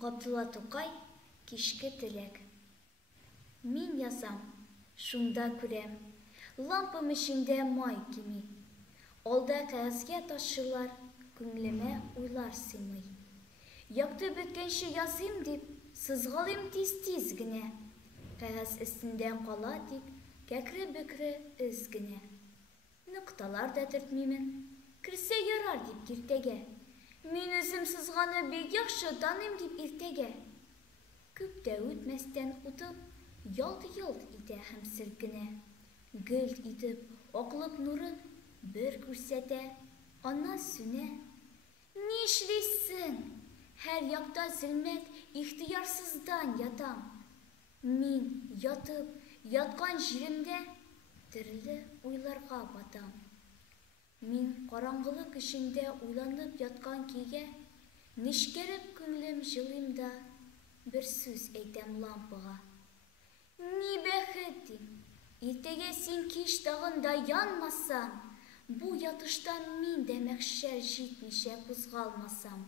Габдулла Тукай «Кишке теләк». Мин язам, шунда күрәм, лампам эчендә май кими. Алда кәгазьгә ташылар, күңлемә уйлар сыймый. Якты беткәнче языйм дип, сызгалыйм тиз-тиз генә. Кәгазь өстендә кала тик кәкре-бөкре эз генә. Нокталар да төртмимен, керсә ярар дип киртәгә. Мин үзем сызганы бик яхшы таныйм дип иртәгә. Күп тә үтмәстән утып, ялт-йолт итә һәм селкенә. Гөлт итеп аклык нурын бер күрсәтә, аннан сүнә. Ни эшлисең? Һәр якта зөлмәт, ихтыярсыздан ятам. Мин ятып, яткан җиремдә төрле уйларга батам. Мин караңгылык эчендә уйланып яткан көйгә, нечкәреп күңлем җылыйм да, бер сүз әйтәм лампага. Ни бәхет дим, иртәгә син кич тагын да янмасаң, бу ятыштан мин дә мәхшәр җитмичә кузгалмасам.